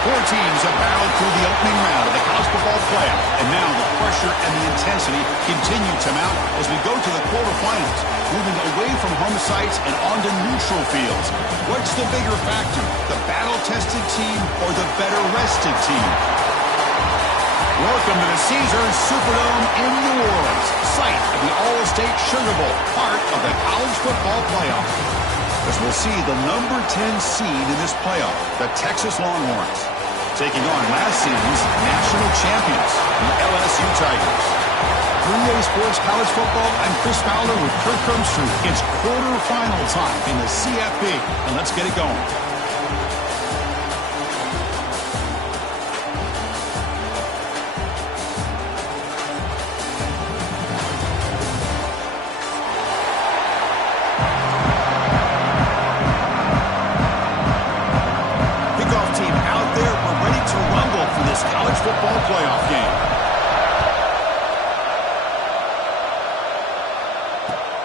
Four teams have battled through the opening round of the college football playoff, and now the pressure and the intensity continue to mount as we go to the quarterfinals, moving away from home sites and onto neutral fields. What's the bigger factor, the battle-tested team or the better-rested team? Welcome to the Caesars Superdome in New Orleans, site of the All-State Sugar Bowl, part of the college football playoff. As we'll see the number 10 seed in this playoff, the Texas Longhorns, taking on last season's national champions, the LSU Tigers. 3A Sports College Football, I'm Chris Fowler with Kirk Crumstreet. It's quarterfinal time in the CFB, and let's get it going. Football playoff game.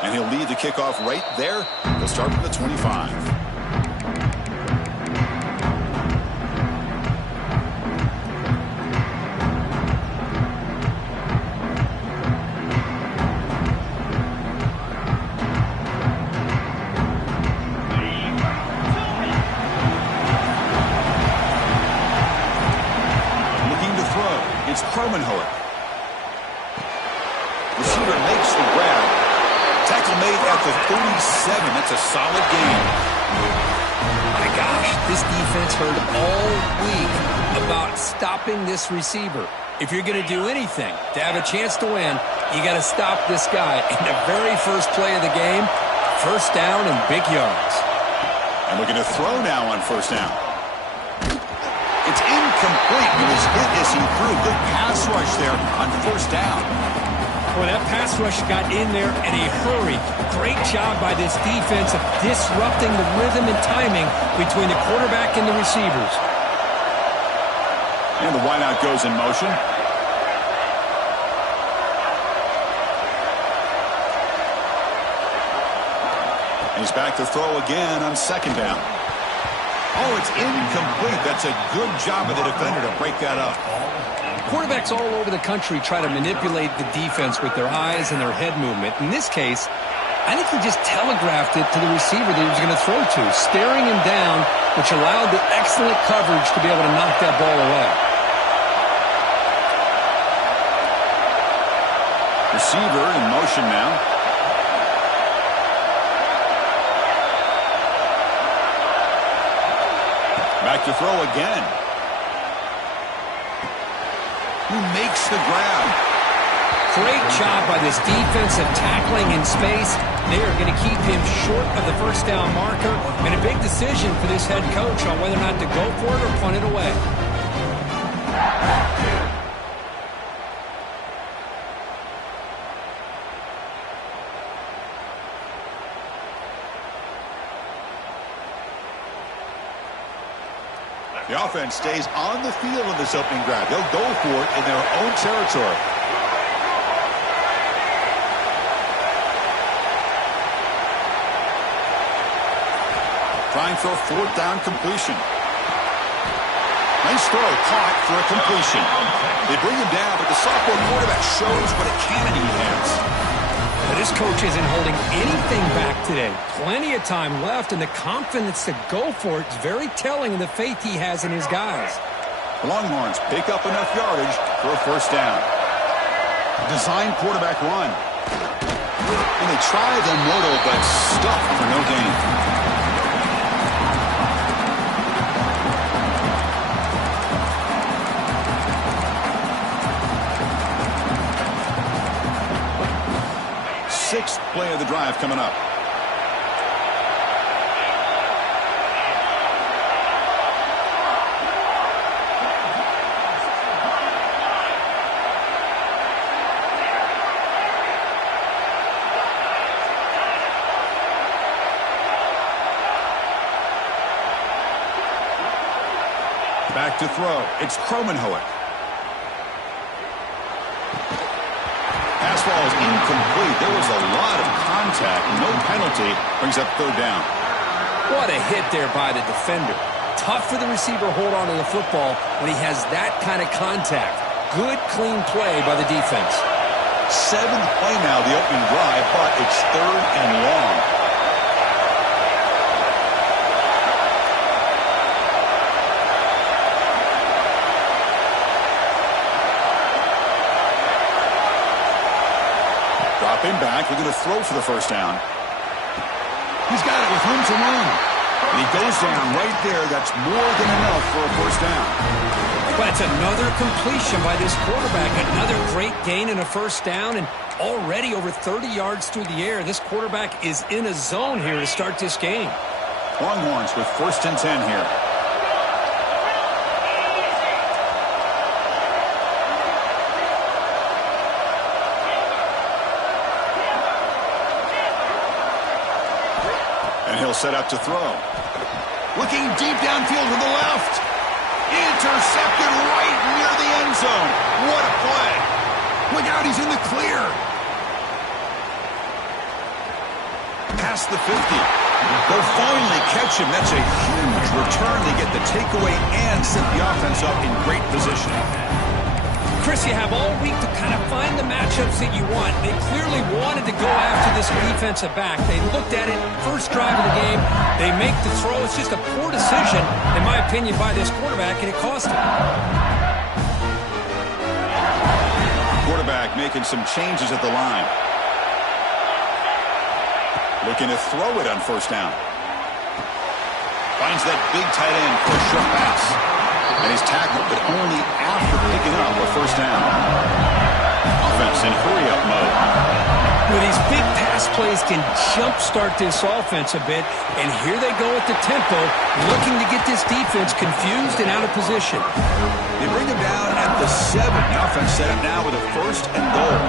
And he'll lead the kickoff right there. He'll start from the 25. Receiver makes the grab. Tackle made at the 37. That's a solid gain. My gosh, this defense heard all week about stopping this receiver. If you're going to do anything to have a chance to win, you got to stop this guy. In the very first play of the game, first down and big yards. And looking to throw now on first down. It's incomplete. He was hit as he threw. Good pass rush there on first down. Well, that pass rush got in there in a hurry. Great job by this defense of disrupting the rhythm and timing between the quarterback and the receivers. And the wideout goes in motion. And he's back to throw again on second down. Oh, it's incomplete. That's a good job of the defender to break that up. Quarterbacks all over the country try to manipulate the defense with their eyes and their head movement. In this case, I think he just telegraphed it to the receiver that he was going to throw to, staring him down, which allowed the excellent coverage to be able to knock that ball away. Receiver in motion now. Back to throw again. Who makes the grab? Great job by this defensive tackling in space. They are going to keep him short of the first down marker. And a big decision for this head coach on whether or not to go for it or punt it away. The offense stays on the field in this opening grab. They'll go for it in their own territory. Trying for a fourth down completion. Nice throw, caught for a completion. They bring him down, but the sophomore quarterback shows what a cannon he has. But this coach isn't holding anything back today. Plenty of time left, and the confidence to go for it is very telling of the faith he has in his guys. The Longhorns pick up enough yardage for a first down. Design quarterback run. And they try the middle, but stuffed for no gain. Sixth play of the drive coming up. Back to throw. It's Cromenhoek. Pass ball is incomplete. There was a lot of contact. No penalty. Brings up third down. What a hit there by the defender. Tough for the receiver to hold on to the football when he has that kind of contact. Good, clean play by the defense. 7th play now, the opening drive, but it's 3rd and long. Dropping back, we're going to throw for the first down. He's got it with room to run. And he goes down right there. That's more than enough for a first down. But it's another completion by this quarterback. Another great gain and a first down, and already over 30 yards through the air. This quarterback is in a zone here to start this game. Longhorns with 1st and 10 here. And he'll set up to throw. Looking deep downfield to the left. Intercepted right near the end zone. What a play. Look out, he's in the clear. Past the 50. They'll finally catch him. That's a huge return. They get the takeaway and set the offense up in great position. Chris, you have all week to kind of find the matchups that you want. They clearly wanted to go after this defensive back. They looked at it, first drive of the game. They make the throw. It's just a poor decision, in my opinion, by this quarterback, and it cost him. Quarterback making some changes at the line. Looking to throw it on first down. Finds that big tight end for a short pass. And he's tackled, but only after picking up a first down. Offense in hurry-up mode. Well, these big pass plays can jumpstart this offense a bit, and here they go at the tempo, looking to get this defense confused and out of position. They bring him down at the 7. The offense set up now with a 1st and goal.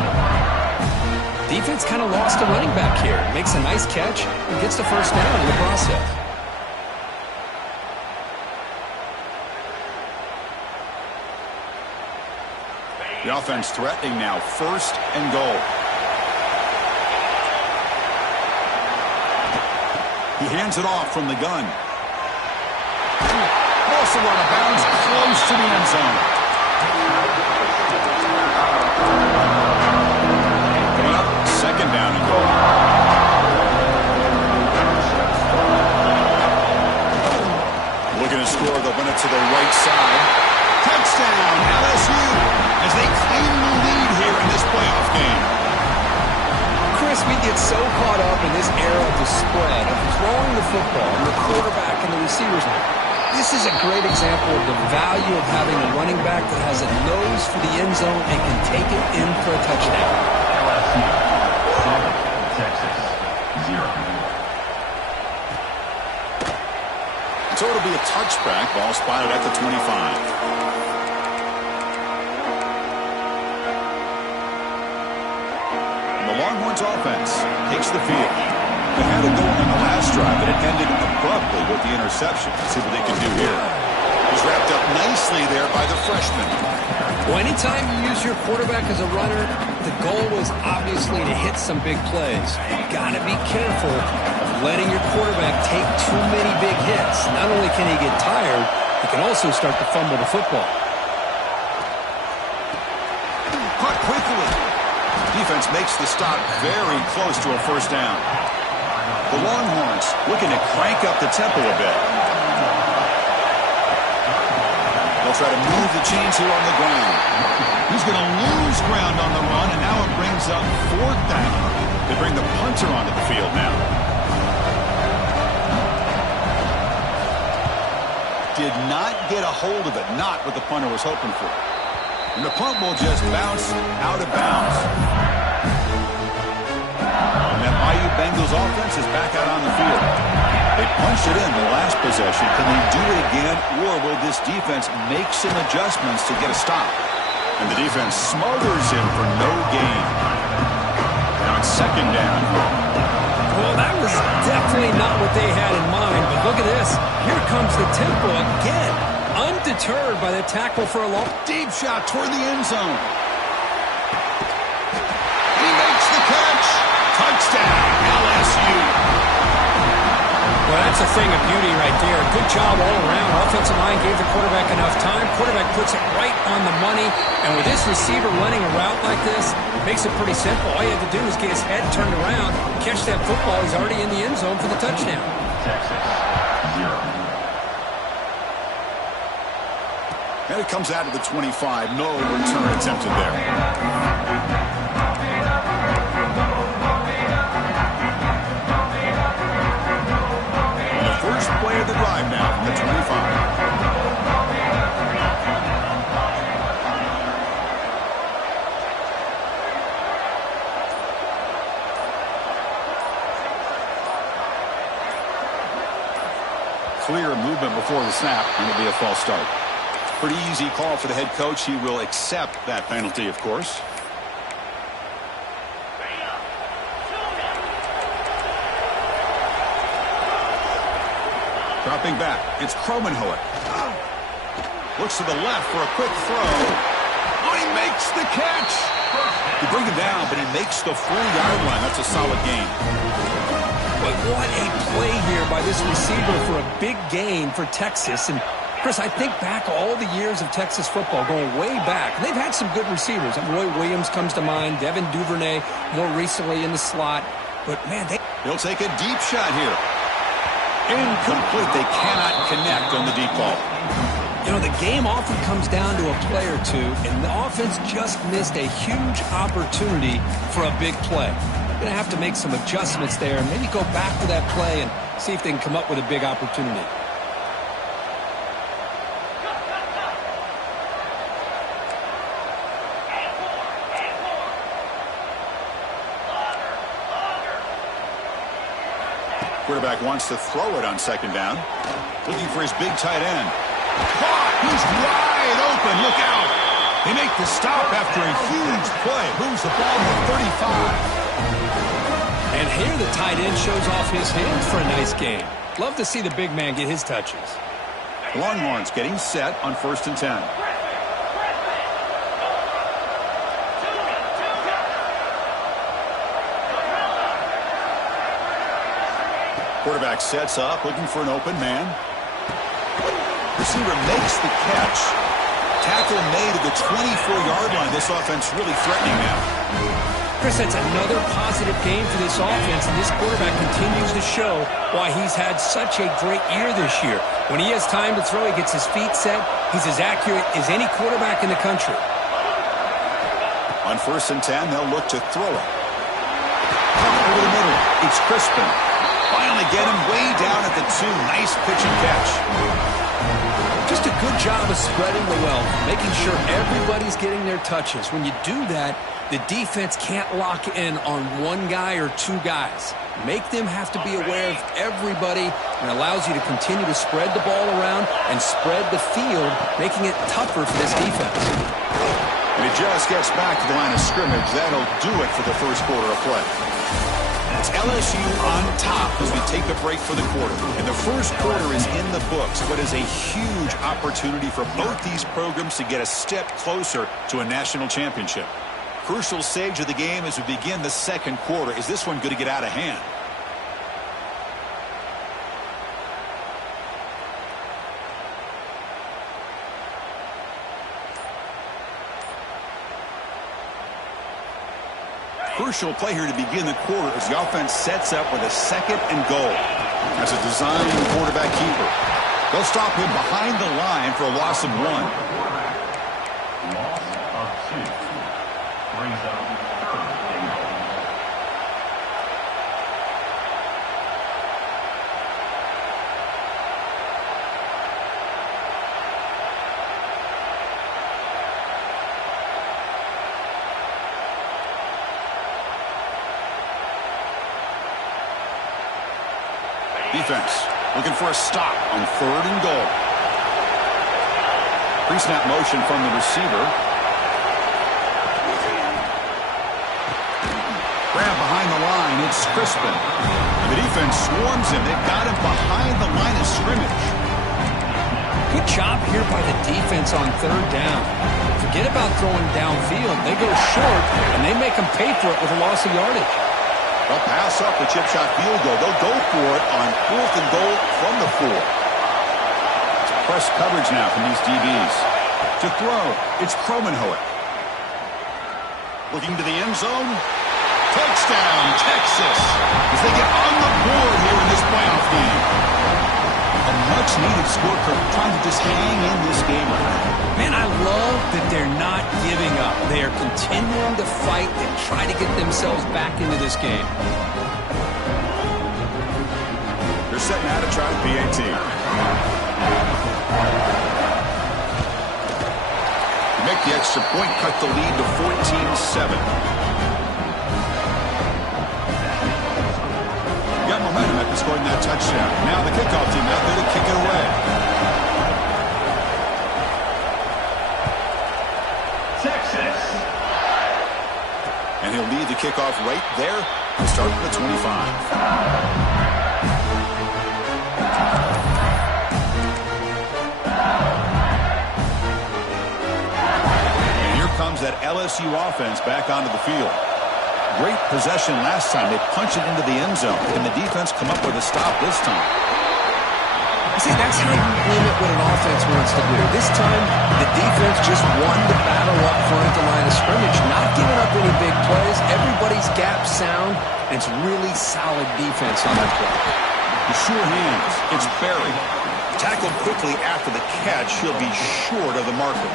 Defense kind of lost a running back here. Makes a nice catch and gets the first down in the process. The offense threatening now, 1st and goal. He hands it off from the gun. Also out of bounds, close to the end zone. Coming up, 2nd down and goal. Looking to score, they'll win it to the right side. Touchdown, LSU, as they claim the lead here in this playoff game. Chris, we get so caught up in this era of the spread, of throwing the football, and the quarterback and the receivers. This is a great example of the value of having a running back that has a nose for the end zone and can take it in for a touchdown. LSU 7, Texas 0. So it'll be a touchback, ball spotted at the 25. Longhorns offense takes the field. They had it going on the last drive, but it ended abruptly with the interception. Let's see what they can do here. He's wrapped up nicely there by the freshman. Well, anytime you use your quarterback as a runner, the goal was obviously to hit some big plays. You've got to be careful of letting your quarterback take too many big hits. Not only can he get tired, he can also start to fumble the football. Caught quickly. Defense makes the stop very close to a first down. The Longhorns looking to crank up the tempo a bit. They'll try to move the chains here on the ground. He's going to lose ground on the run, and now it brings up 4th down. They bring the punter onto the field now. Did not get a hold of it, not what the punter was hoping for. And the punt will just bounce out of bounds. And that Bayou Bengals offense is back out on the field. They punched it in the last possession. Can they do it again, or will this defense make some adjustments to get a stop? And the defense smothers him for no gain. Now it's 2nd down. Well, that was definitely not what they had in mind, but look at this. Here comes the tempo again. Undeterred by the tackle for a long. Deep shot toward the end zone. He makes the catch. Touchdown, LSU. Well, Well, that's a thing of beauty right there. Good job all around. Offensive line gave the quarterback enough time. Quarterback puts it right on the money. And with this receiver running a route like this, it makes it pretty simple. All you have to do is get his head turned around, catch that football. He's already in the end zone for the touchdown. Texas, 0. And it comes out of the 25. No return attempted there. First play of the drive now from the 25. Clear movement before the snap, and it'll be a false start. Pretty easy call for the head coach. He will accept that penalty, of course. Dropping back, it's Kromenhoek. Looks to the left for a quick throw. Oh, he makes the catch. You bring him down, but he makes the 4-yard line. That's a solid gain. But what a play here by this receiver for a big gain for Texas. And, Chris, I think back all the years of Texas football, going way back. They've had some good receivers. Roy Williams comes to mind, Devin Duvernay more recently in the slot. But, man, He'll take a deep shot here. Incomplete. They cannot connect on the deep ball. You know, the game often comes down to a play or two, and the offense just missed a huge opportunity for a big play. They're going to have to make some adjustments there and maybe go back to that play and see if they can come up with a big opportunity. Quarterback wants to throw it on second down. Looking for his big tight end. Caught! He's wide open. Look out! They make the stop after a huge play. Moves the ball to 35. And here the tight end shows off his hands for a nice game. Love to see the big man get his touches. Longhorns getting set on 1st and 10. Quarterback sets up, looking for an open man. Receiver makes the catch. Tackle made at the 24-yard line. This offense really threatening now. Chris, that's another positive game for this offense, and this quarterback continues to show why he's had such a great year this year. When he has time to throw, he gets his feet set. He's as accurate as any quarterback in the country. On 1st and 10, they'll look to throw it. Over the middle, it's Crispin. Finally get him way down at the 2. Nice pitch and catch. Just a good job of spreading the wealth, making sure everybody's getting their touches. When you do that, the defense can't lock in on one guy or 2 guys. Make them have to be aware of everybody, and allows you to continue to spread the ball around and spread the field, making it tougher for this defense. And it just gets back to the line of scrimmage. That'll do it for the first quarter of play. It's LSU on top as we take the break for the quarter. And the first quarter is in the books, but is a huge opportunity for both these programs to get a step closer to a national championship. Crucial stage of the game as we begin the second quarter. Is this one going to get out of hand? Crucial play here to begin the quarter as the offense sets up with a 2nd and goal. As a design quarterback keeper. They'll stop him behind the line for a loss of 1. Loss of 2. Brings up 3rd and goal. Defense looking for a stop on 3rd and goal. Pre-snap motion from the receiver. Grab behind the line. It's Crispin. And the defense swarms him. They've got him behind the line of scrimmage. Good job here by the defense on 3rd down. Forget about throwing downfield. They go short, and they make them pay for it with a loss of yardage. They'll pass up the chip shot field goal. They'll go for it on 4th and goal from the 4. It's press coverage now from these DBs. To throw, it's Kromenhoek. Looking to the end zone. Touchdown, Texas, as they get on the board here in this playoff game. A much-needed score, trying to just hang in this game right now. Man, I love that they're not giving up. They are continuing to fight and try to get themselves back into this game. They're setting out to try the PAT. To make the extra point, cut the lead to 14-7. Got momentum after scoring that touchdown. Now the kickoff team out there to kick it away. Texas. And he'll lead the kickoff right there to start at the 25. And here comes that LSU offense back onto the field. Great possession last time. They punch it into the end zone. Can the defense come up with a stop this time? See, that's how you limit what an offense wants to do. This time, the defense just won the battle up front at the line of scrimmage, not giving up any big plays. Everybody's gap sound. And it's really solid defense on that play. The sure hands. It's Berry. Tackled quickly after the catch. He'll be short of the marker.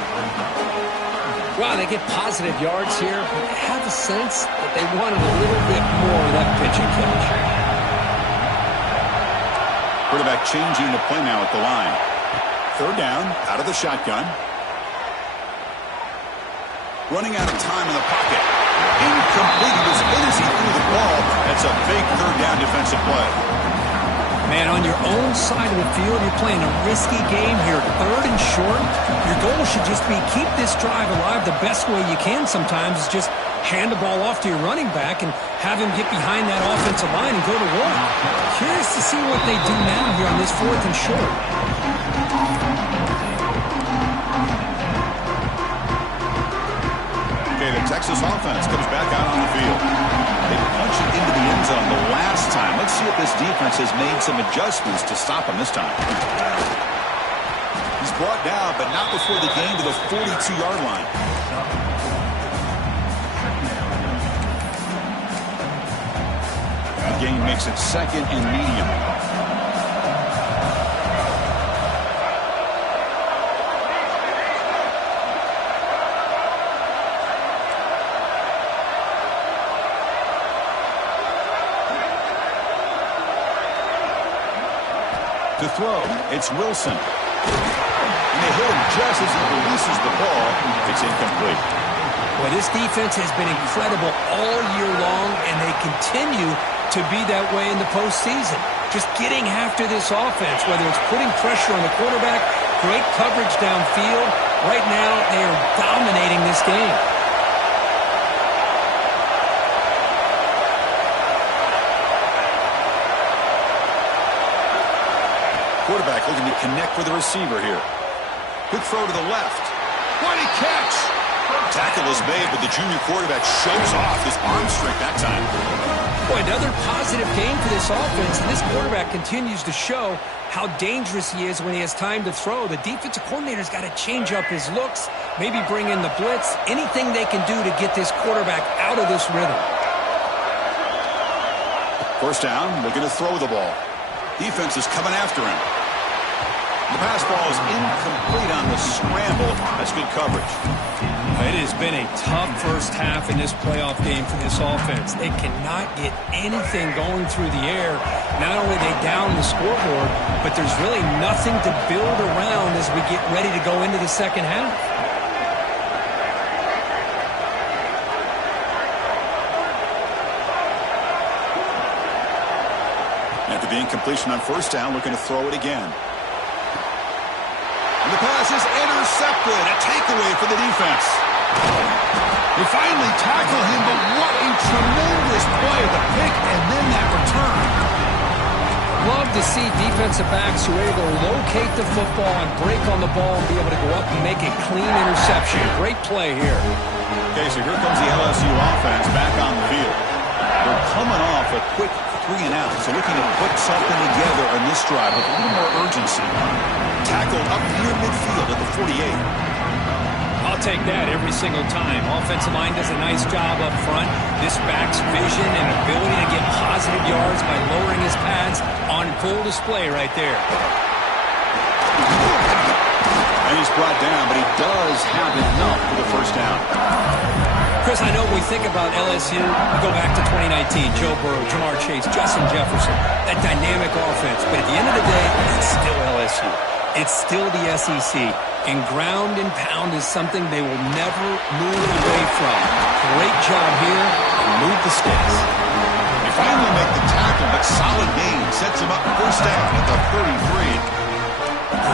Wow, they get positive yards here. But I have a sense that they wanted a little bit more of that pitch and catch. Quarterback changing the play now at the line. 3rd down, out of the shotgun. Running out of time in the pocket. Incomplete. He was in as he threw the ball. That's a big 3rd down defensive play. Man, on your own side of the field, you're playing a risky game here. 3rd and short. Your goal should just be keep this drive alive the best way you can sometimes is just hand the ball off to your running back and have him get behind that offensive line and go to work. Curious to see what they do now here on this 4th and short. Okay, the Texas offense comes back out on the field. They punch it into the end zone the last time. Let's see if this defense has made some adjustments to stop him this time. He's brought down, but not before the gain to the 42-yard line. The gain makes it 2nd and medium. To throw, it's Wilson. And they hit him just as he releases the ball. It's incomplete. Boy, this defense has been incredible all year long, and they continue to be that way in the postseason. Just getting after this offense, whether it's putting pressure on the quarterback, great coverage downfield. Right now, they are dominating this game. Quarterback looking to connect with the receiver here. Quick throw to the left. What a catch! Tackle is made, but the junior quarterback shows off his arm strength that time. Boy, another positive game for this offense, and this quarterback continues to show how dangerous he is when he has time to throw. The defensive coordinator's got to change up his looks, maybe bring in the blitz, anything they can do to get this quarterback out of this rhythm. 1st down, looking to throw the ball. Defense is coming after him. The pass ball is incomplete on the scramble. That's good coverage. It has been a tough first half in this playoff game for this offense. They cannot get anything going through the air. Not only are they down the scoreboard, but there's really nothing to build around as we get ready to go into the second half. After the incompletion on 1st down, looking to throw it again. And the pass is intercepted. A takeaway for the defense. They finally tackle him, but what a tremendous play. The pick and then that return. Love to see defensive backs who are able to locate the football and break on the ball and be able to go up and make a clean interception. Great play here. Okay, so here comes the LSU offense back on the field. They're coming off a quick 3 and out, so looking to put something together on this drive with a little more urgency. Tackled up near midfield at the 48. I'll take that every single time. Offensive line does a nice job up front. This back's vision and ability to get positive yards by lowering his pads on full display right there. And he's brought down, but he does have enough for the first down. Chris, I know when we think about LSU, we go back to 2019, Joe Burrow, Jamar Chase, Justin Jefferson, that dynamic offense. But at the end of the day, it's still LSU. It's still the SEC. And ground and pound is something they will never move away from. Great job here, and move the sticks. They finally make the tackle, but solid gain sets him up first down at the 33.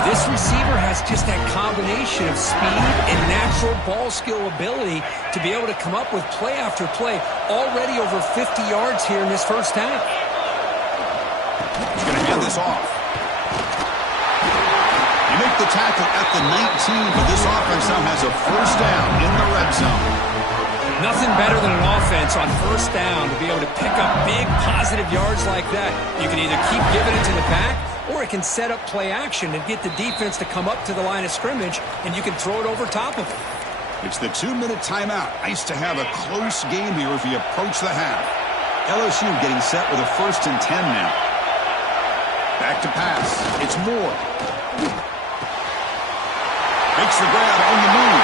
This receiver has just that combination of speed and natural ball skill ability to be able to come up with play after play. Already over 50 yards here in this first half. He's going to hand this off. You make the tackle at the 19, but this offense now has a first down in the red zone. Nothing better than an offense on first down to be able to pick up big positive yards like that. You can either keep giving it to the back, or it can set up play action and get the defense to come up to the line of scrimmage, and you can throw it over top of it. It's the 2-minute timeout. Nice to have a close game here as we approach the half. LSU getting set with a 1st and 10 now. Back to pass. It's Moore. Makes the grab on the move.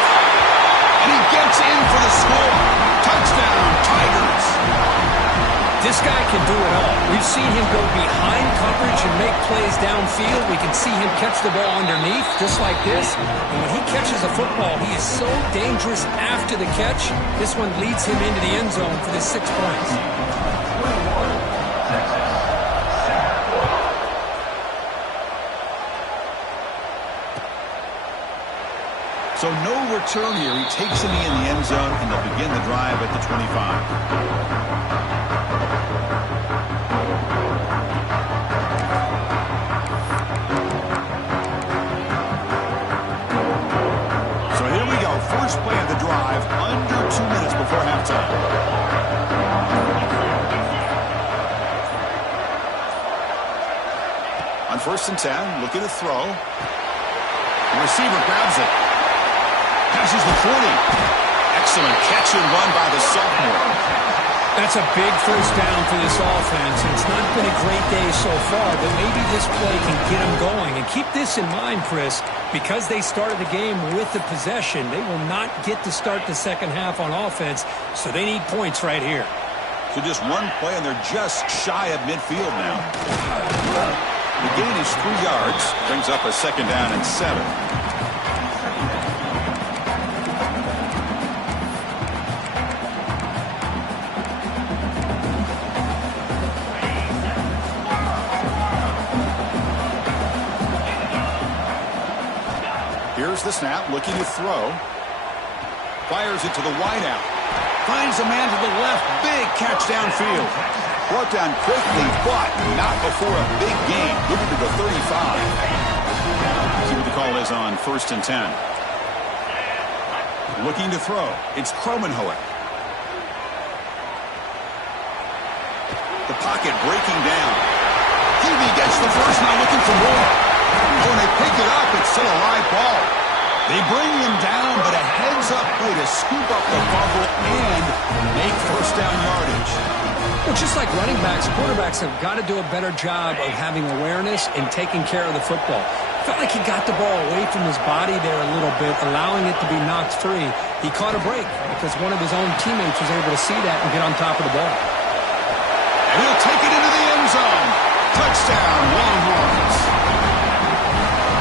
And he gets in for the score. Touchdown, Tigers. This guy can do it all. We've seen him go behind coverage and make plays downfield. We can see him catch the ball underneath, just like this. And when he catches a football, he is so dangerous after the catch. This one leads him into the end zone for the 6 points. So no return here. He takes him in the end zone, and they'll begin the drive at the 25. First play of the drive, under 2 minutes before halftime. On 1st and 10, looking to throw. The receiver grabs it. Passes the 40. Excellent catch and run by the sophomore. That's a big first down for this offense. It's not been a great day so far, but maybe this play can get them going. And keep this in mind, Chris, because they started the game with the possession, they will not get to start the second half on offense, so they need points right here. So just one play, and they're just shy of midfield now. The gain is 3 yards, brings up a 2nd down and 7. Here's the snap, looking to throw. Fires it to the wideout. Finds a man to the left. Big catch downfield. Brought down quickly, but not before a big gain. Moving to the 35. See what the call is on 1st and 10. Looking to throw. It's Kromenhoek. The pocket breaking down. Hubie gets the first, now looking for more. When they pick it up, it's still a live ball. They bring him down, but a heads-up play to scoop up the fumble and make first down yardage. Well, just like running backs, quarterbacks have got to do a better job of having awareness and taking care of the football. Felt like he got the ball away from his body there a little bit, allowing it to be knocked free. He caught a break because one of his own teammates was able to see that and get on top of the ball. And he'll take it into the end zone. Touchdown, Longhorns.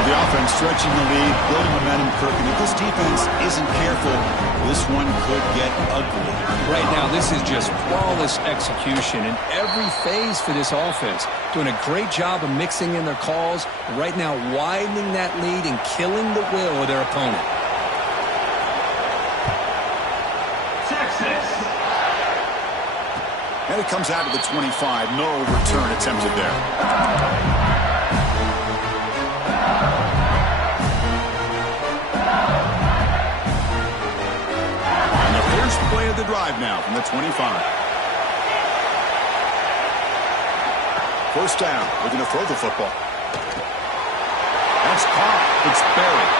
The offense stretching the lead, building momentum, Kirk. And if this defense isn't careful, this one could get ugly. Right now, this is just flawless execution in every phase for this offense. Doing a great job of mixing in their calls. Right now, widening that lead and killing the will of their opponent. Texas. And it comes out to the 25. No return attempted there. Play of the drive now from the 25. First down. We're going to throw the football. That's caught. It's buried.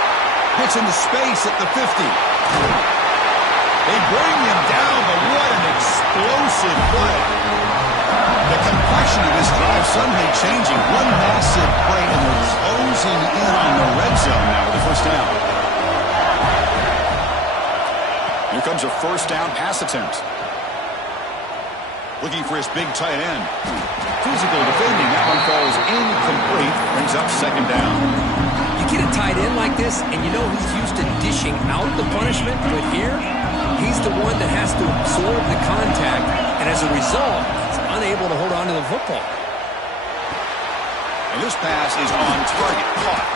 Gets into space at the 50. They bring him down, but what an explosive play. The complexion of this drive suddenly changing. One massive play, and they're closing in on the red zone now with the first down. Here comes a first down pass attempt. Looking for his big tight end. Physical defending. That one falls incomplete. Brings up second down. You get a tight end like this, and you know he's used to dishing out the punishment, but here, he's the one that has to absorb the contact, and as a result, he's unable to hold on to the football. And this pass is on target. Caught.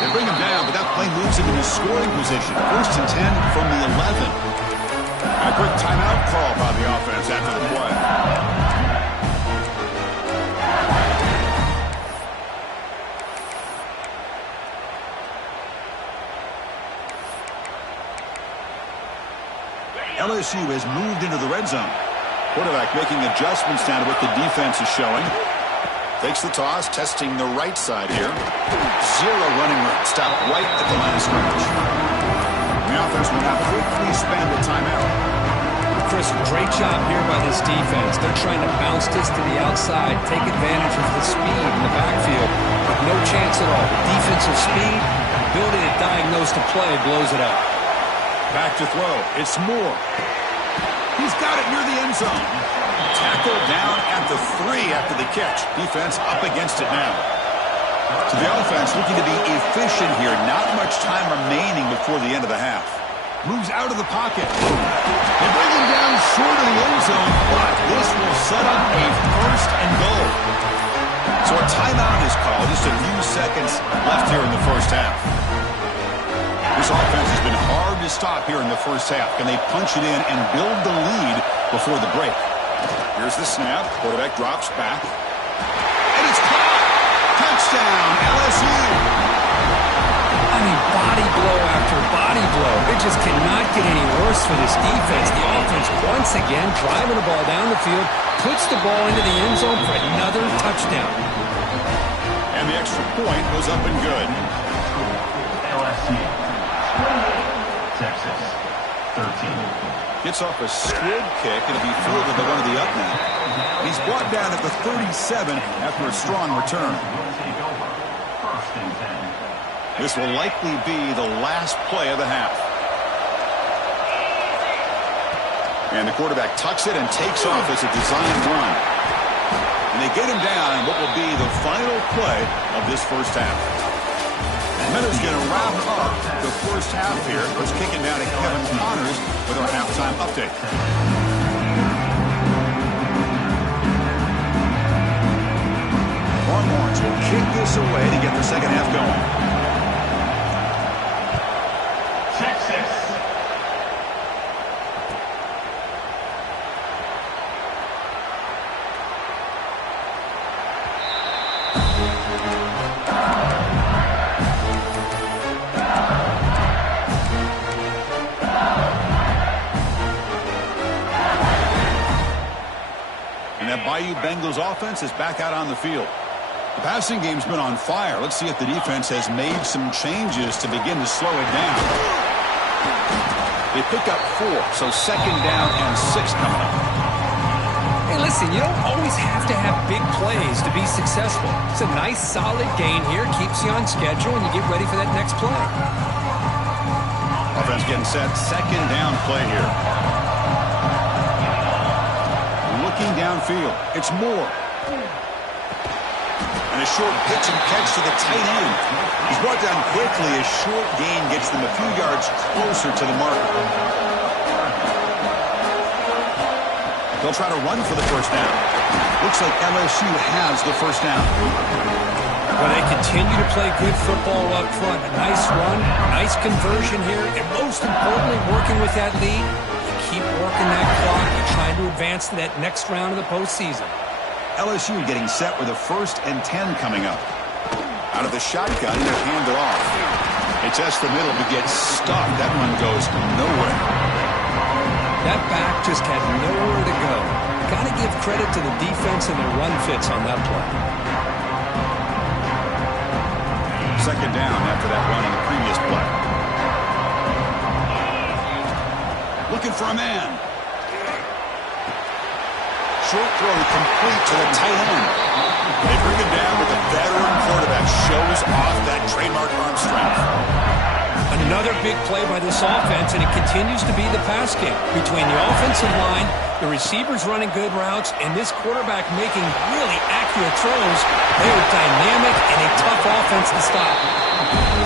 They bring him down, but that play moves him into scoring position. First and 10 from the 11. And a quick timeout call by the offense after the play. LSU has moved into the red zone. Quarterback making adjustments now to what the defense is showing. Takes the toss, testing the right side here. Zero running room. Stop right at the line of scrimmage. The offense will now quickly spend a timeout. Chris, great job here by this defense. They're trying to bounce this to the outside, take advantage of the speed in the backfield, but no chance at all. The defensive speed, ability to diagnose the play, blows it up. Back to throw. It's Moore. He's got it near the end zone. Tackled down at the 3 after the catch. Defense up against it now. So the offense looking to be efficient here. Not much time remaining before the end of the half. Moves out of the pocket. They bring him down short of the end zone, but this will set up a first and goal. So a timeout is called. Just a few seconds left here in the first half. This offense has been hard to stop here in the first half. Can they punch it in and build the lead before the break? Here's the snap. Quarterback drops back. And it's caught! Touchdown, LSU! I mean, body blow after body blow. It just cannot get any worse for this defense. The offense, once again, driving the ball down the field, puts the ball into the end zone for another touchdown. And the extra point was up and good. LSU. Texas. 13. Gets off a squib kick. It'll be fielded by one of the up now. He's brought down at the 37 after a strong return. First and 10. This will likely be the last play of the half. And the quarterback tucks it and takes off as a designed run. And they get him down in what will be the final play of this first half. Minutes going to wrap up the first half here. Let's kick it down to Kevin Connors with our halftime update. Longhorns will kick this away to get the second half going. Texas. Bayou Bengals offense is back out on the field. The passing game's been on fire. Let's see if the defense has made some changes to begin to slow it down. They pick up 4, so second down and 6 coming up. Hey, listen, you don't always have to have big plays to be successful. It's a nice, solid gain here. Keeps you on schedule, and you get ready for that next play. Offense getting set. Second down play here. Looking downfield. It's Moore. And a short pitch and catch to the tight end. He's brought down quickly. A short gain gets them a few yards closer to the mark. They'll try to run for the first down. Looks like LSU has the first down. Well, they continue to play good football up front. A nice run, nice conversion here, and most importantly, working with that lead. Keep working that clock. You're trying to advance to that next round of the postseason. LSU getting set with a first and 10 coming up. Out of the shotgun, they hand it off. They test the middle, but gets stuck. That one goes nowhere. That back just had nowhere to go. Got to give credit to the defense and their run fits on that play. Second down after that run on the previous play. Looking for a man. Short throw complete to the tight end. They bring him down with a veteran quarterback. Shows off that trademark arm strength. Another big play by this offense, and it continues to be the pass game. Between the offensive line, the receivers running good routes, and this quarterback making really accurate throws, they are dynamic and a tough offense to stop.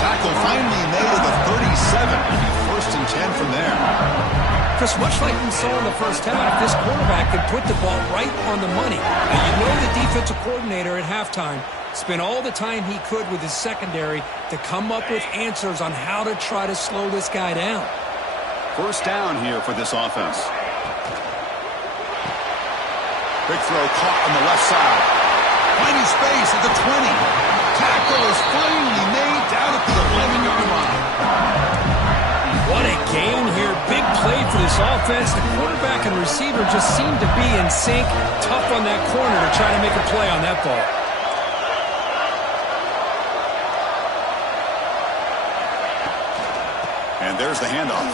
Tackle finally made at the 37. It'll be 1st and 10 from there. Chris, much like we saw in the first half, this quarterback could put the ball right on the money. Now, you know the defensive coordinator at halftime spent all the time he could with his secondary to come up with answers on how to try to slow this guy down. First down here for this offense. Big throw caught on the left side. Finding space at the 20. Tackle is finally made down at the 11-yard line. What a gain here. Big play for this offense. The quarterback and receiver just seem to be in sync. Tough on that corner to try to make a play on that ball. And there's the handoff.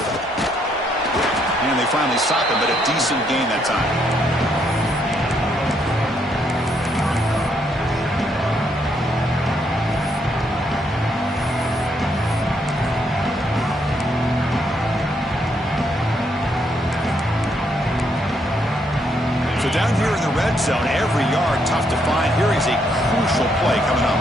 And they finally stop him, but a decent gain that time. So down here in the red zone, every yard tough to find. Here is a crucial play coming up.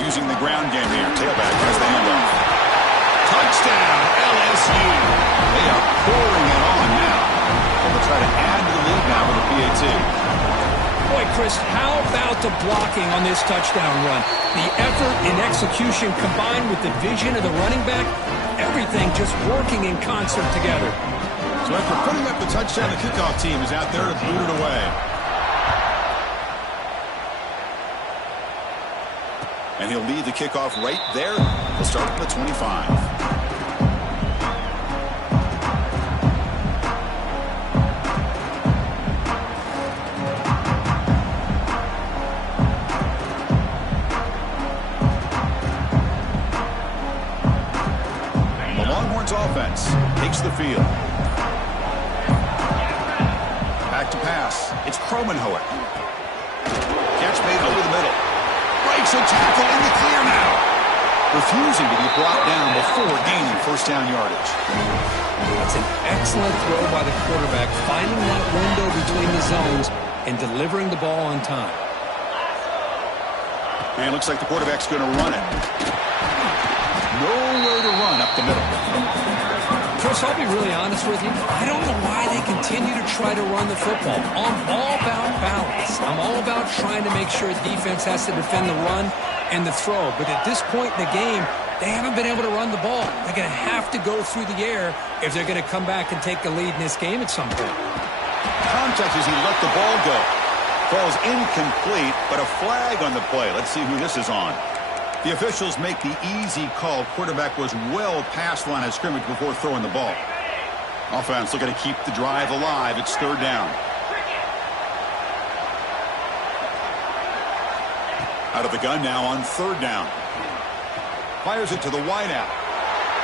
Using the ground game here. Tailback has the handoff. Touchdown, LSU. They are pouring it on now. And they'll try to add to the lead now with a PAT. Boy, Chris, how about the blocking on this touchdown run? The effort and execution combined with the vision of the running back, everything just working in concert together. So after putting up the touchdown, the kickoff team is out there to boot it away. And he'll lead the kickoff right there. He'll start at the 25. Offense takes the field. Back to pass. It's Kromenhoek. Catch made over the middle. Breaks a tackle in the clear now. Refusing to be brought down before gaining first down yardage. That's an excellent throw by the quarterback, finding that window between the zones and delivering the ball on time. And it looks like the quarterback's going to run it. Nowhere to run up the middle. Chris, I'll be really honest with you. I don't know why they continue to try to run the football. I'm all about balance. I'm all about trying to make sure defense has to defend the run and the throw. But at this point in the game, they haven't been able to run the ball. They're going to have to go through the air if they're going to come back and take the lead in this game at some point. Contact as he let the ball go. Falls incomplete, but a flag on the play. Let's see who this is on. The officials make the easy call. Quarterback was well past line of scrimmage before throwing the ball. Offense looking to keep the drive alive. It's third down. Out of the gun now on third down. Fires it to the wideout.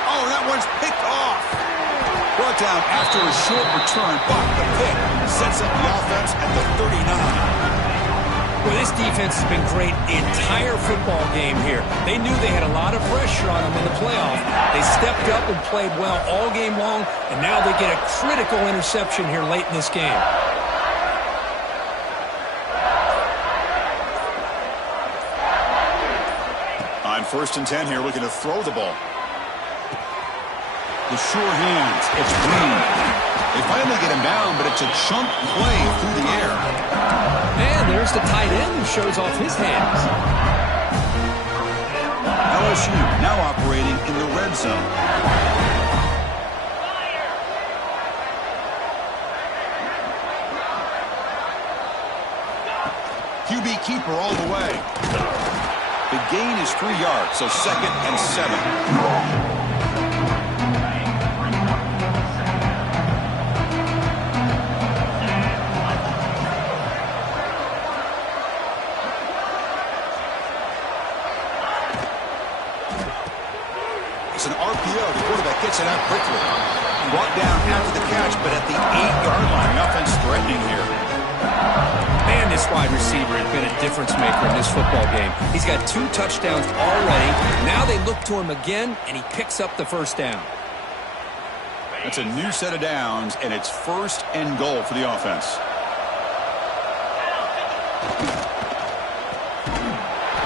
Oh, that one's picked off. Brought down after a short return, but the pick sets up the offense at the 39. Well, this defense has been great the entire football game here. They knew they had a lot of pressure on them in the playoff. They stepped up and played well all game long, and now they get a critical interception here late in this game. On 1st and 10 here, looking to throw the ball. The sure hands. It's Green. They finally get him down, but it's a chunk play through the air. And there's the tight end who shows off his hands. LSU now operating in the red zone. QB keeper all the way. The gain is 3 yards, so 2nd and 7. It's an RPO. The quarterback gets it out quickly. Brought down after the catch, but at the 8-yard line. Offense threatening here. Man, this wide receiver has been a difference maker in this football game. He's got 2 touchdowns already. Now they look to him again, and he picks up the first down. That's a new set of downs, and it's 1st and goal for the offense.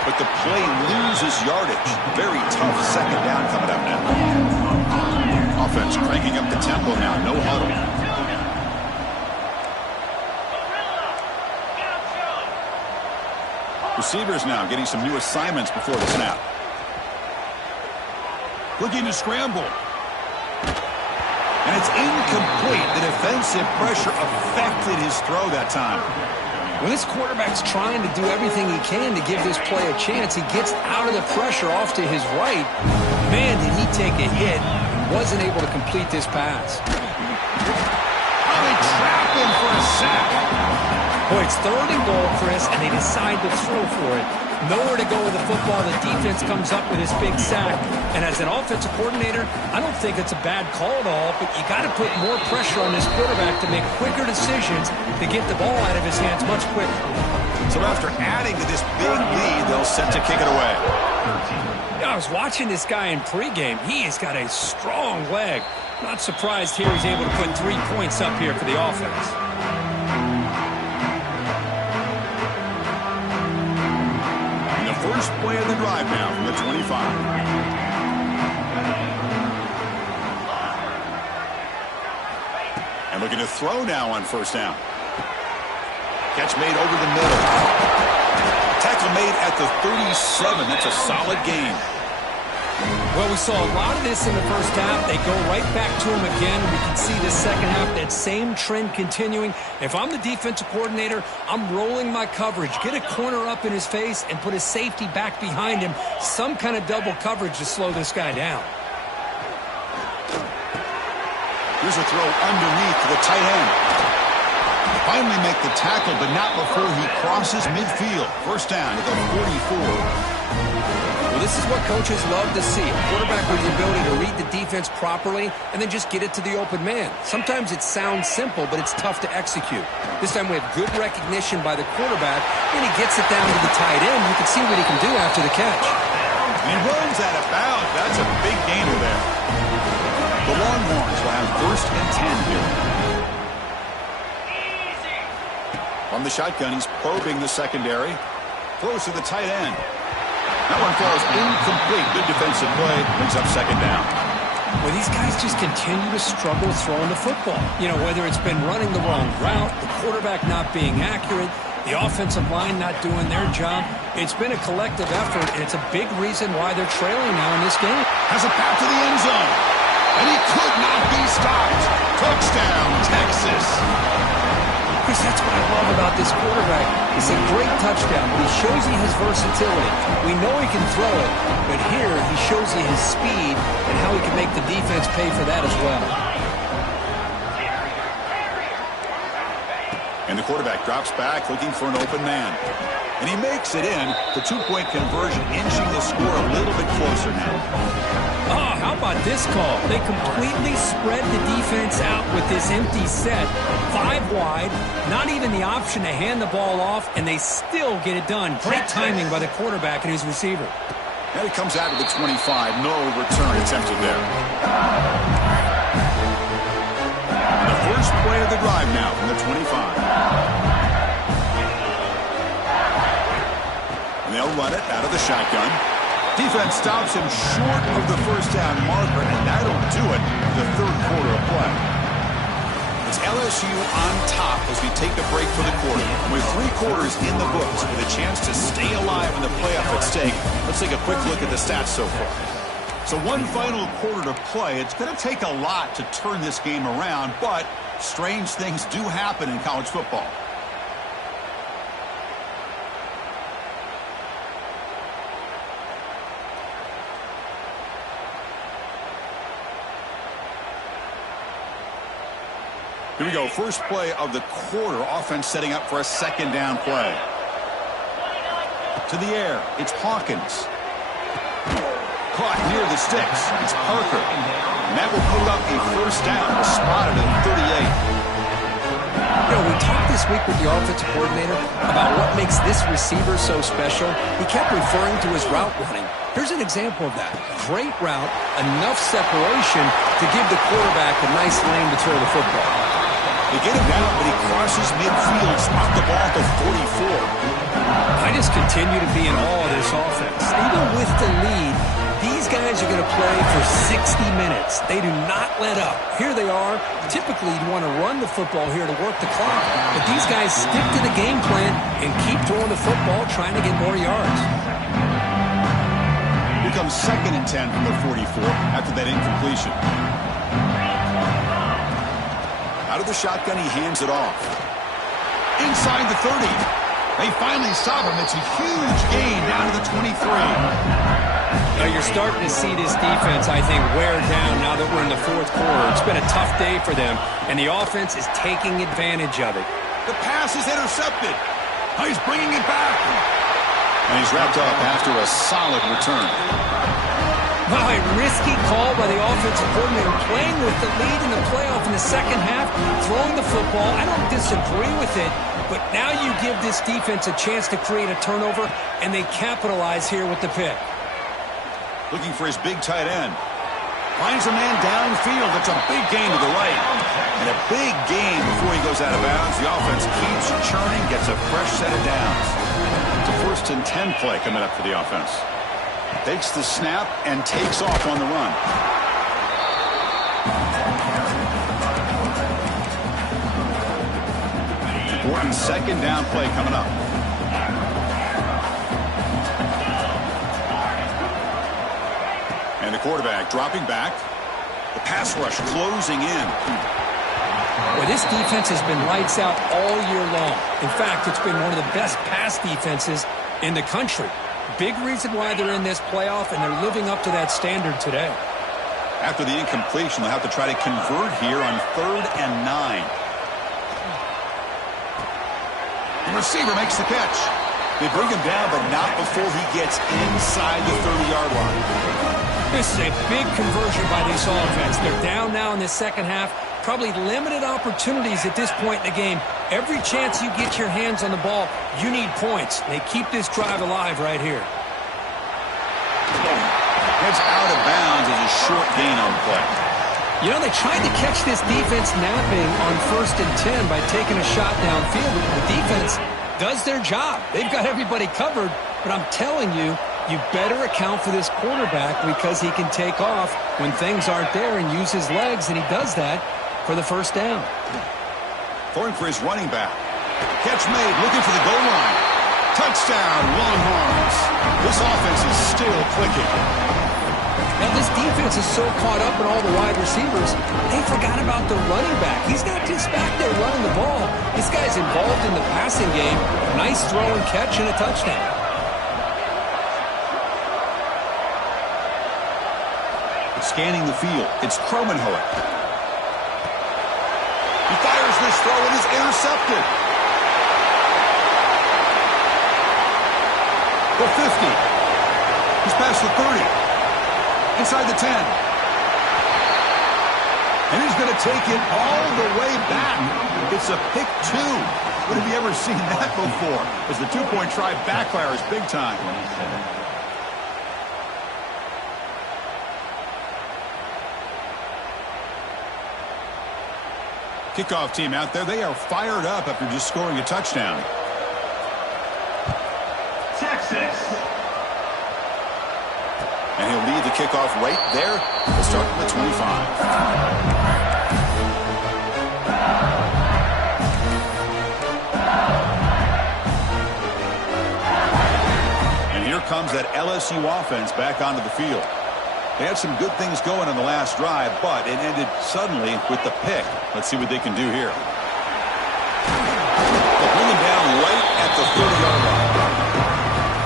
But the play loses yardage. Very tough 2nd down coming up now. Offense cranking up the tempo now. No huddle. Receivers now getting some new assignments before the snap. Looking to scramble. And it's incomplete. The defensive pressure affected his throw that time. When this quarterback's trying to do everything he can to give this play a chance, he gets out of the pressure off to his right. Man, did he take a hit. He wasn't able to complete this pass. Oh, they trap him for a sack. Boy, it's 3rd and goal, Chris, and they decide to throw for it. Nowhere to go with the football. The defense comes up with this big sack. And as an offensive coordinator, I don't think it's a bad call at all, but you got to put more pressure on this quarterback to make quicker decisions to get the ball out of his hands much quicker. So after adding to this big lead, they'll set to kick it away. I was watching this guy in pregame. He has got a strong leg. Not surprised here he's able to put 3 points up here for the offense. First play of the drive now from the 25. And looking to throw now on 1st down. Catch made over the middle. Tackle made at the 37. That's a solid gain. Well, we saw a lot of this in the first half. They go right back to him again. We can see the second half, that same trend continuing. If I'm the defensive coordinator, I'm rolling my coverage. Get a corner up in his face and put a safety back behind him. Some kind of double coverage to slow this guy down. Here's a throw underneath to the tight end. Finally make the tackle, but not before he crosses midfield. 1st down at the 44. Well, this is what coaches love to see. A quarterback with the ability to read the defense properly and then just get it to the open man. Sometimes it sounds simple, but it's tough to execute. This time we have good recognition by the quarterback, and he gets it down to the tight end. You can see what he can do after the catch. And he runs out of bounds. That's a big gainer there. The Longhorns will have 1st and 10 here. From the shotgun, he's probing the secondary. Throws to the tight end. That one falls incomplete. Good defensive play. Brings up 2nd down. Well, these guys just continue to struggle throwing the football. You know, whether it's been running the wrong route, the quarterback not being accurate, the offensive line not doing their job. It's been a collective effort, and it's a big reason why they're trailing now in this game. Has a path to the end zone. And he could not be stopped. Touchdown, Texas. Chris, that's what I love about this quarterback. It's a great touchdown, but he shows you his versatility. We know he can throw it, but here he shows you his speed and how he can make the defense pay for that as well. And the quarterback drops back looking for an open man. And he makes it in. The 2-point conversion inching the score a little bit closer now. Oh, how about this call? They completely spread the defense out with this empty set. 5 wide, not even the option to hand the ball off, and they still get it done. Great timing by the quarterback and his receiver. And it comes out of the 25. No return attempted there. And the first play of the drive now from the 25. And they'll run it out of the shotgun. Defense stops him short of the 1st down marker, and that'll do it for the 3rd quarter of play. It's LSU on top as we take a break for the quarter. With 3 quarters in the books with a chance to stay alive in the playoff at stake, let's take a quick look at the stats so far. So one final quarter to play. It's going to take a lot to turn this game around, but strange things do happen in college football. Here we go. First play of the quarter. Offense setting up for a second down play. To the air. It's Hawkins. Caught near the sticks. It's Parker. And that will put up a first down. Spotted at 38. You know, we talked this week with the offensive coordinator about what makes this receiver so special. He kept referring to his route running. Here's an example of that. Great route, enough separation to give the quarterback a nice lane to throw the football. They get him down, but he crosses midfield, spot the ball to 44. I just continue to be in awe of this offense. Even with the lead, these guys are going to play for 60 minutes. They do not let up. Here they are. Typically, you'd want to run the football here to work the clock, but these guys stick to the game plan and keep throwing the football, trying to get more yards. Here comes 2nd and 10 from the 44 after that incompletion. Out of the shotgun, he hands it off. Inside the 30. They finally stop him. It's a huge gain down to the 23. Now you're starting to see this defense, I think, wear down now that we're in the fourth quarter. It's been a tough day for them, and the offense is taking advantage of it. The pass is intercepted. Oh, he's bringing it back. And he's wrapped up after a solid return. Wow, a risky call by the offensive coordinator, playing with the lead in the playoff in the second half, throwing the football. I don't disagree with it, but now you give this defense a chance to create a turnover, and they capitalize here with the pick. Looking for his big tight end. Finds a man downfield. It's a big gain to the right. And a big gain before he goes out of bounds. The offense keeps churning, gets a fresh set of downs. It's a 1st and 10 play coming up for the offense. Takes the snap and takes off on the run. Important 2nd down play coming up. And the quarterback dropping back. The pass rush closing in. Well, this defense has been lights out all year long. In fact, it's been one of the best pass defenses in the country. Big reason why they're in this playoff, and they're living up to that standard today. After the incompletion, they'll have to try to convert here on 3rd and 9. The receiver makes the catch. They bring him down, but not before he gets inside the 30-yard line. This is a big conversion by this offense. They're down now in the second half. Probably limited opportunities at this point in the game. Every chance you get your hands on the ball, you need points. They keep this drive alive right here. Heads out of bounds as a short gain on the play. You know, they tried to catch this defense napping on 1st and 10 by taking a shot downfield. The defense does their job. They've got everybody covered, but I'm telling you, you better account for this quarterback because he can take off when things aren't there and use his legs, and he does that for the first down. Throwing for his running back. Catch made, looking for the goal line. Touchdown, Longhorns. This offense is still clicking. Now, this defense is so caught up in all the wide receivers, they forgot about the running back. He's not just back there running the ball. This guy's involved in the passing game. Nice throw and catch and a touchdown. Scanning the field, it's Kromenhoek. He fires this throw and is intercepted. The 50. He's past the 30. Inside the 10. And he's going to take it all the way back. It's a pick 2. When have you ever seen that before? As the two-point try backfires big time. Kickoff team out there, they are fired up after just scoring a touchdown. Texas. And he'll lead the kickoff right there. We'll start from the 25. And here comes that LSU offense back onto the field. They had some good things going on the last drive, but it ended suddenly with the pick. Let's see what they can do here. They'll bring him down right at the 30-yard line.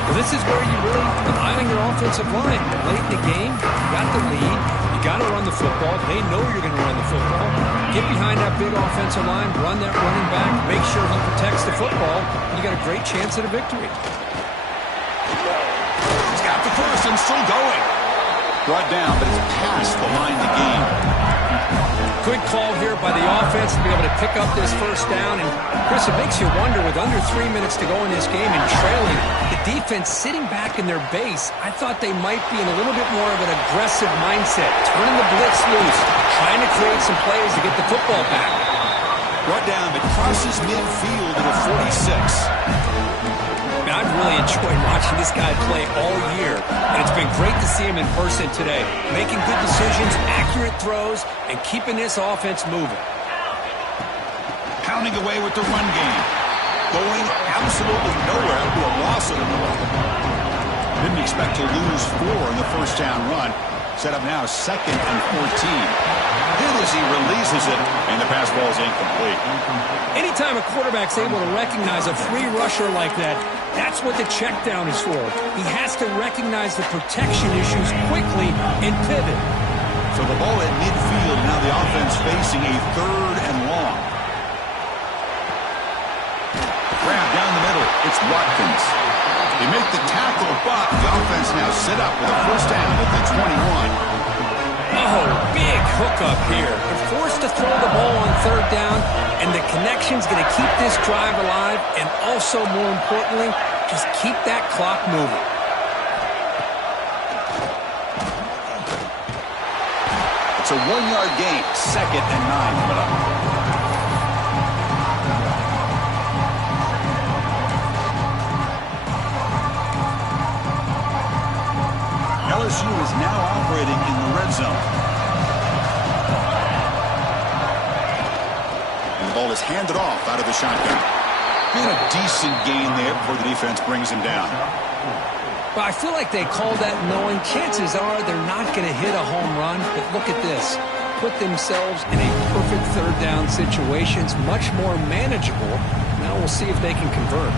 Well, this this is where you really rely on your offensive line. Late in the game, you got the lead. You got to run the football. They know you're going to run the football. Get behind that big offensive line, run that running back, make sure he protects the football, and you got a great chance at a victory. He's got the first and still going. Brought down, but it's past the line to gain. Good call here by the offense to be able to pick up this first down. And, Chris, it makes you wonder, with under 3 minutes to go in this game and trailing, the defense sitting back in their base, I thought they might be in a little bit more of an aggressive mindset, turning the blitz loose, trying to create some plays to get the football back. Brought down, but crosses midfield at a 46. I've really enjoyed watching this guy play all year, and it's been great to see him in person today, making good decisions, accurate throws, and keeping this offense moving. Pounding away with the run game. Going absolutely nowhere to a loss of the ball. Didn't expect to lose 4 in the first down run. Set up now 2nd and 14. Hit as he releases it, and the pass ball is incomplete. Anytime a quarterback's able to recognize a free rusher like that, that's what the check down is for. He has to recognize the protection issues quickly and pivot. So the ball at midfield, now the offense facing a 3rd and long. Grab down the middle. It's Watkins. They make the tackle, but the offense now set up with a first down at the 21. Oh, big hookup here. They're forced to throw the ball on 3rd down, and the connection's going to keep this drive alive, and also, more importantly, just keep that clock moving. It's a 1-yard gain, 2nd and 9 coming up. LSU is now operating in the red zone. And the ball is handed off out of the shotgun. And a decent gain there before the defense brings him down. Well, I feel like they called that knowing chances are they're not going to hit a home run. But look at this. Put themselves in a perfect 3rd down situation. It's much more manageable. Now we'll see if they can convert.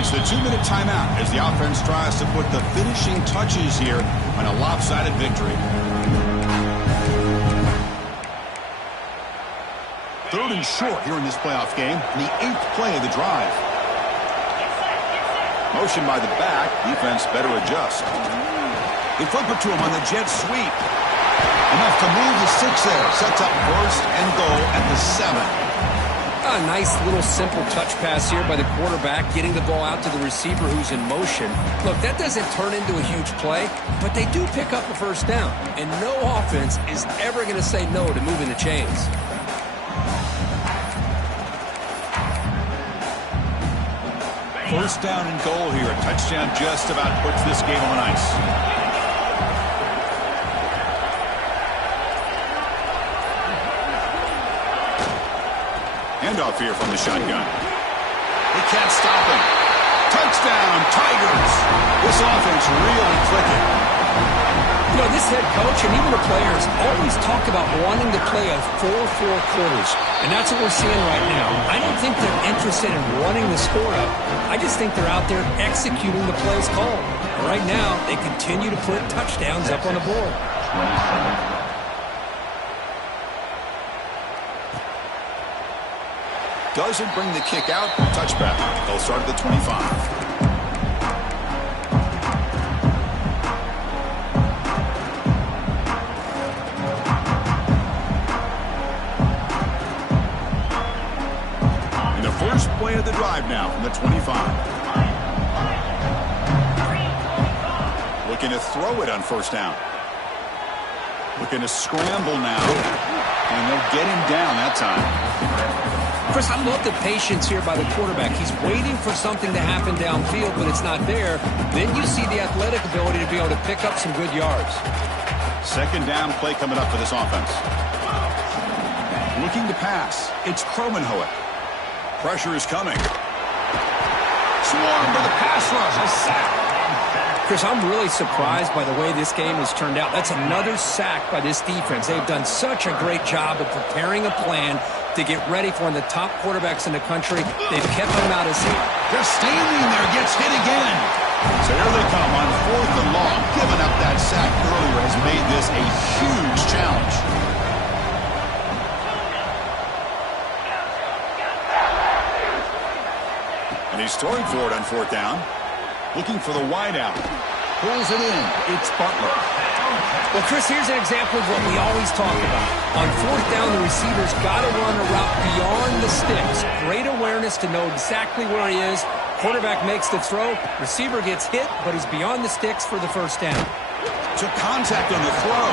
It's the 2-minute timeout as the offense tries to put the finishing touches here on a lopsided victory. 3rd and short here in this playoff game, and the 8th play of the drive. Motion by the back, defense better adjust. They flip it to him on the jet sweep. Enough to move the 6 there. Sets up 1st and goal at the 7. A nice little simple touch pass here by the quarterback, getting the ball out to the receiver who's in motion. Look, that doesn't turn into a huge play, but they do pick up a first down. And no offense is ever going to say no to moving the chains. First down and goal here. A touchdown just about puts this game on ice. Handoff here from the shotgun. They can't stop him. Touchdown, Tigers. This offense really clicking. You know, this head coach and even the players always talk about wanting to play a 4-4 quarters, and that's what we're seeing right now. I don't think they're interested in running the score up. I just think they're out there executing the plays called. And right now, they continue to put touchdowns up on the board. Doesn't bring the kick out. Touchback. They'll start at the 25. First play of the drive now from the 25. Looking to throw it on first down. Looking to scramble now. And they'll get him down that time. Chris, I love the patience here by the quarterback. He's waiting for something to happen downfield, but it's not there. Then you see the athletic ability to be able to pick up some good yards. Second down play coming up for this offense. Looking to pass. It's Cromenhoek. Pressure is coming. Swarm for the pass rush. A sack. Chris, I'm really surprised by the way this game has turned out. That's another sack by this defense. They've done such a great job of preparing a plan, to get ready for one of the top quarterbacks in the country. They've kept him out of sight. Just standing there, gets hit again. So here they come on 4th and long. Giving up that sack earlier has made this a huge challenge. And he's throwing for it on 4th down. Looking for the wide out. Pulls it in. It's Butler. Well, Chris, here's an example of what we always talk about. On 4th down, the receiver's got to run a route beyond the sticks. Great awareness to know exactly where he is. Quarterback makes the throw. Receiver gets hit, but he's beyond the sticks for the first down. Took contact on the throw.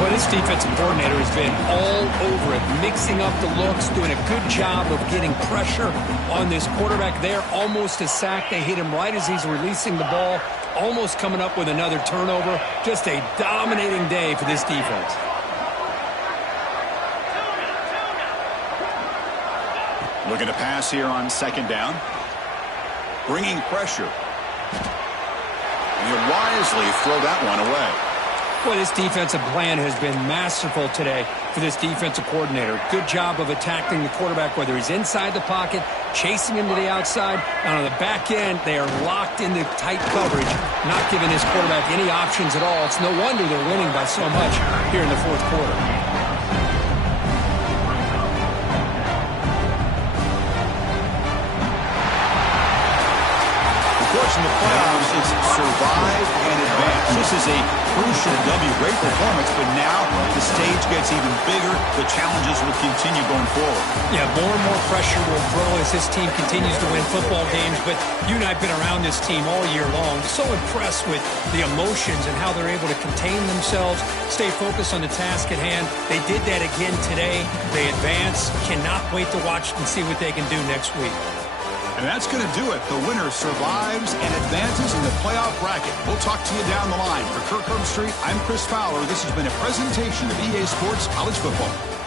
Well, this defensive coordinator has been all over it, mixing up the looks, doing a good job of getting pressure on this quarterback there. Almost a sack. They hit him right as he's releasing the ball. Almost coming up with another turnover. Just a dominating day for this defense. Looking to pass here on 2nd down. Bringing pressure. And he'll wisely throw that one away. Well, this defensive plan has been masterful today for this defensive coordinator. Good job of attacking the quarterback, whether he's inside the pocket, chasing him to the outside, and on the back end, they are locked into tight coverage, not giving his quarterback any options at all. It's no wonder they're winning by so much here in the 4th quarter. In the playoffs, it's survive and advance. This is a crucial W. Great performance, but now the stage gets even bigger. The challenges will continue going forward. Yeah, more and more pressure will grow as this team continues to win football games, but you and I have been around this team all year long. So impressed with the emotions and how they're able to contain themselves, stay focused on the task at hand. They did that again today. They advance. Cannot wait to watch and see what they can do next week. And that's going to do it. The winner survives and advances in the playoff bracket. We'll talk to you down the line. For Kirk Herbstreit, I'm Chris Fowler. This has been a presentation of EA Sports College Football.